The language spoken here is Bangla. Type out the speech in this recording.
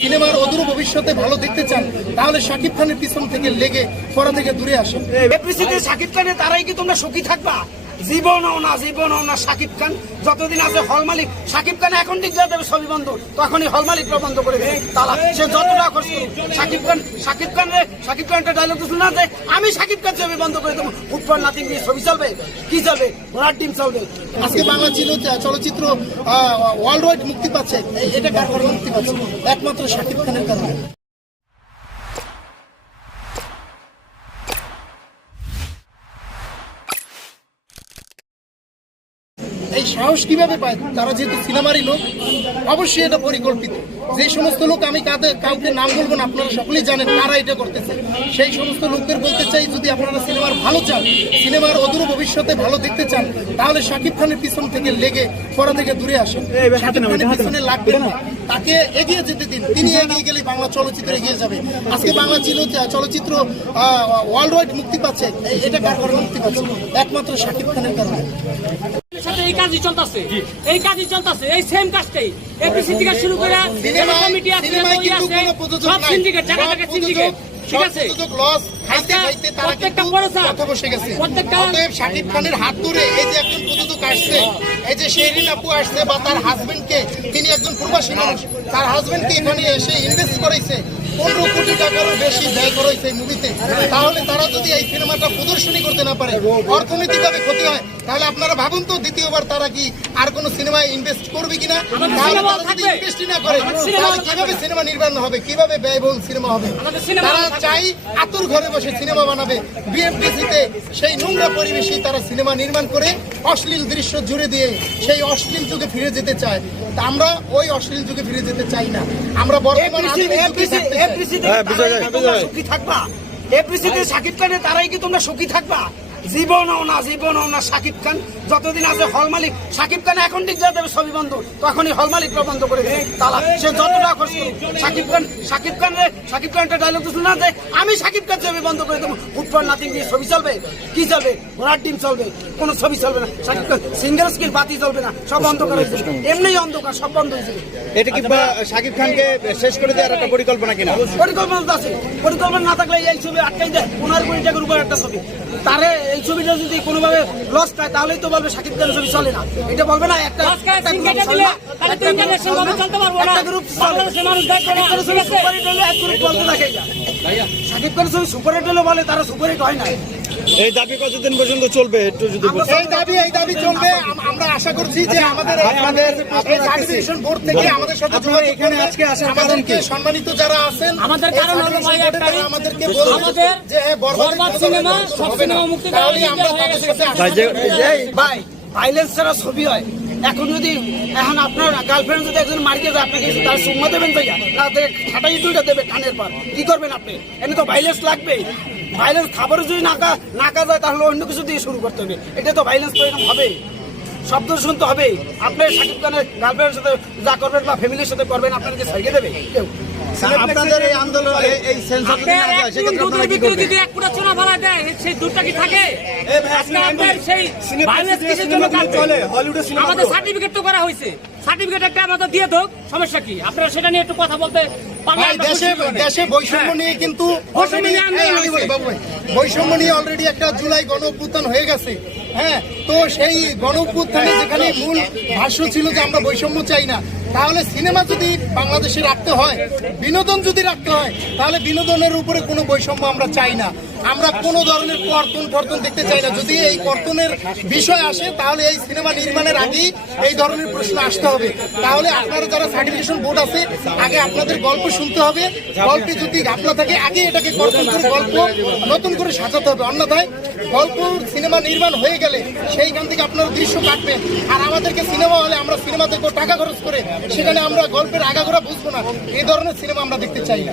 সিনেমার অদূর ভবিষ্যতে ভালো দেখতে চান, তাহলে শাকিব খানের পিছন থেকে লেগে, পড়া থেকে দূরে আসুন। শাকিব খানের তারাই কি তোমরা সুখী থাকবা? জীবনও না না সাকিব খান। যতদিন আছে হল মালিক, সাকিব খান এখন ছবি বন্ধ। তখনই হল বন্ধ করে দেবে। তালা, সে যতটা। সাকিব খান সাকিব খান রে, সাকিব খান একটা ডায়লগ তো আমি সাকিব খান ছবি বন্ধ করে দেবো। ফুটবল নাতিং দিয়ে ছবি চলবে? কি চলবে? ঘোড়ার টিম চলবে? আজকে বাংলা চলচ্চিত্র ওয়ার্ল্ড ওয়াইড মুক্তি পাচ্ছে। এটা কার মুক্তি পাচ্ছে? একমাত্র শাকিব খানের কারণে। এই সাহস কীভাবে পায়? তারা যেহেতু সিনেমারই লোক অবশ্যই এটা পরিকল্পিত। যে সমস্ত লোক আমি কাদের কাউকে নাম বলব না আপনারা সকলেই জানেন কারা এটা করতেছে। সেই সমস্ত লোকদের বলতে চাই যদি আপনারা সিনেমার ভালো চান সিনেমার অদূর ভবিষ্যতে ভালো দেখতে চান তাহলে শাকিব খানের পিছন থেকে লেগে পড়া থেকে দূরে আসেন। শাকিব খানের পিছনে লাগবেন না। তাকে এগিয়ে যেতে দিন। তিনি এগিয়ে গেলে বাংলা চলচ্চিত্র এগিয়ে যাবে। আজকে বাংলা ছিল চলচ্চিত্র ওয়ার্ল্ড ওয়াইড মুক্তি পাচ্ছে। এটা কার কারণে মুক্তি পাচ্ছে? একমাত্র শাকিব খানের কারণে। সাথে এই কাজই চলতেছে। এই কাজই চলতেছে। এই সেম কাজটাই। এপিসি থেকে শুরু করে কমিটি আছে সব সিন্ডিকেট জায়গা জায়গা সিন্ডিকেট ঠিক আছে? লস খাইতে খাইতে তারা প্রত্যেকটা কিন্তু প্রযোজক, বসে গেছে। প্রত্যেকটা- অতএব শাকিব খানের হাত ধরে এই যে একজন প্রযোজক আসছে এই যে শেরিন আপু আসছে বা তার হাজবেন্ডকে তিনি একজন প্রবাসী মানুষ তার হাজবেন্ডকে এখানে এসে ইনভেস্ট করেছে পনেরো কোটি টাকারও বেশি ব্যয় করেছে এই মুভিতে তাহলে তারা যদি এই সিনেমাটা প্রদর্শনী করতে না পারে অর্থনৈতিকভাবে ক্ষতি হয় তাহলে আপনারা ভাবুন তো দ্বিতীয়বার তারা কি আর কোনো সিনেমায় ইনভেস্ট করবে কিনা? তাহলে তারা যদি ইনভেস্টই না করে তাহলে কীভাবে সিনেমা নির্মাণ হবে? কীভাবে ব্যয়বহুল সিনেমা হবে? তারা চাই আতুর ঘরে বসে সিনেমা বানাবে। বিএমপিসিতে সেই নোংরা পরিবেশে তারা সিনেমা নির্মাণ করে অশ্লীল দৃশ্য জুড়ে দিয়ে সেই অশ্লীল যুগে ফিরে যেতে চায়। তা আমরা ওই অশ্লীল যুগে ফিরে যেতে চাই না। আমরা বর্তমান সুখী থাকবা? এপিসিতে সাকিব খানের তারাই কি তোমরা সুখী থাকবা? জীবনও না জীবনও না সাকিব খান। যতদিন আছে হল মালিক সাকিব খান এখন ডিক্লেয়ার দেবে ছবি বন্ধ। তখনই হল মালিক বন্ধ করে দেবে। তালা সে যতটা করুক। সাকিব খান সাকিব খান রে সাকিব খান একটা ডায়লগ তো শোনা যায় আমি সাকিব খান ছবি বন্ধ করে দেবো। ফুটবল নাতিং দিয়ে ছবি চলবে? কি চলবে? ঘোড়ার টিম চলবে? কোনো ছবি চলবে না। সাকিব খান সিঙ্গেল স্ক্রিন বাতি চলবে না। সব বন্ধ করে দেবে এমনি অন্ধকার সব বন্ধ হয়ে যাবে। এটা কি বা শাকিব খানকে শেষ করে দেওয়ার একটা পরিকল্পনা কিনা? পরিকল্পনা তো আছে। পরিকল্পনা না থাকলে এই ছবি আটকাই দেয়। পনেরো কোটি টাকার উপর একটা ছবি। তারে এই ছবিটা যদি কোনোভাবে লস খায় তাহলেই তো বলবে সাকিব খানের ছবি চলে না। এটা বলবে না একটা সাকিব খানের ছবি ঠিক সুপার হিট হলে এক group বলতে থাকে। না। সাকিব খানের ছবি সুপার হিট হলে বলে তারা সুপার হিট হয় না। এই দাবি কতদিন পর্যন্ত চলবে? একটু যদি এই দাবি এই দাবি চলবে। আমরা আশা করছি যে আমাদের আমাদের এই বোর্ড থেকে আমাদের সাথে যোগাযোগ এখানে আজকে আসার আমাদেরকে সম্মানিত যারা আছেন আমাদের কারণ হলো ভাই একটাই, তারা আমাদেরকে আমাদের যে হ্যাঁ, বরবাদ সিনেমা, সব সিনেমা মুক্তি দেওয়া আমরা হয়ে তাদের। সাথে ভাই, ভাই ভাইলেন্স ছাড়া ছবি হয়। এখন যদি এখন আপনার গার্লফ্রেন্ড যদি একজন মার্কে যায় আপনাকে তার সুম্মা দেবেন ভাইয়া? না খাটাই দুইটা দেবে কানের পর। কি করবেন আপনি? এমনি তো ভাইলেন্স লাগবেই। ভাইলেন্স খাবারও যদি নাকা নাকা যায়, তাহলে অন্য কিছু দিয়ে শুরু করতে হবে। এটা তো ভাইলেন্স তো এরকম হবে শব্দ শুনতে হবে আপনার সাকিব খানের গার্লফ্রেন্ডের সাথে যা করবেন বা ফ্যামিলির সাথে করবেন, আপনাকে সাইকে দেবে? কেউ। আপনাদের এই আন্দোলন এই- এই সেন্সর যদি না যায় সেক্ষেত্রে আপনারা কি ভিতরে যদি এক পুরো চোনা ফেলা দেয় সেই দুধটা কি থাকে? সেই ভাইরাস কিসের জন্য কাটবে? আমাদের সার্টিফিকেট তো করা হয়েছে। সার্টিফিকেট একটা আমাদের দিয়ে হোক সমস্যা কি? আপনারা সেটা নিয়ে একটু কথা বলতে দেশে দেশে বৈষম্য নিয়ে কিন্তু বৈষম্য অলরেডি একটা জুলাই গণ হয়ে গেছে। হ্যাঁ তো সেই গণ যেখানে মূল ভাষ্য ছিল যে আমরা বৈষম্য চাই না তাহলে সিনেমা যদি বাংলাদেশে রাখতে হয় বিনোদন যদি রাখতে হয় তাহলে বিনোদনের উপরে কোনো বৈষম্য আমরা চাই না। আমরা কোনো ধরনের কর্তন ফর্তন দেখতে চাই না। যদি এই কর্তনের বিষয় আসে, তাহলে এই সিনেমা নির্মাণের আগেই এই ধরনের প্রশ্ন আসতে হবে। তাহলে আপনারা যারা সার্টিফিকেশন বোর্ড আছে, আগে আপনাদের গল্প শুনতে হবে। গল্পে যদি ঘাপলা থাকে, আগে এটাকে কর্তন করে গল্প নতুন করে সাজাতে হবে। অন্যথায় গল্প সিনেমা নির্মাণ হয়ে গেলে সেইখান থেকে আপনারা দৃশ্য কাটবেন। আর আমাদেরকে সিনেমা হলে আমরা সিনেমা দেখব টাকা খরচ করে সেখানে আমরা গল্পের আগাগোড়া বুঝব না। এই ধরনের সিনেমা আমরা দেখতে চাই না।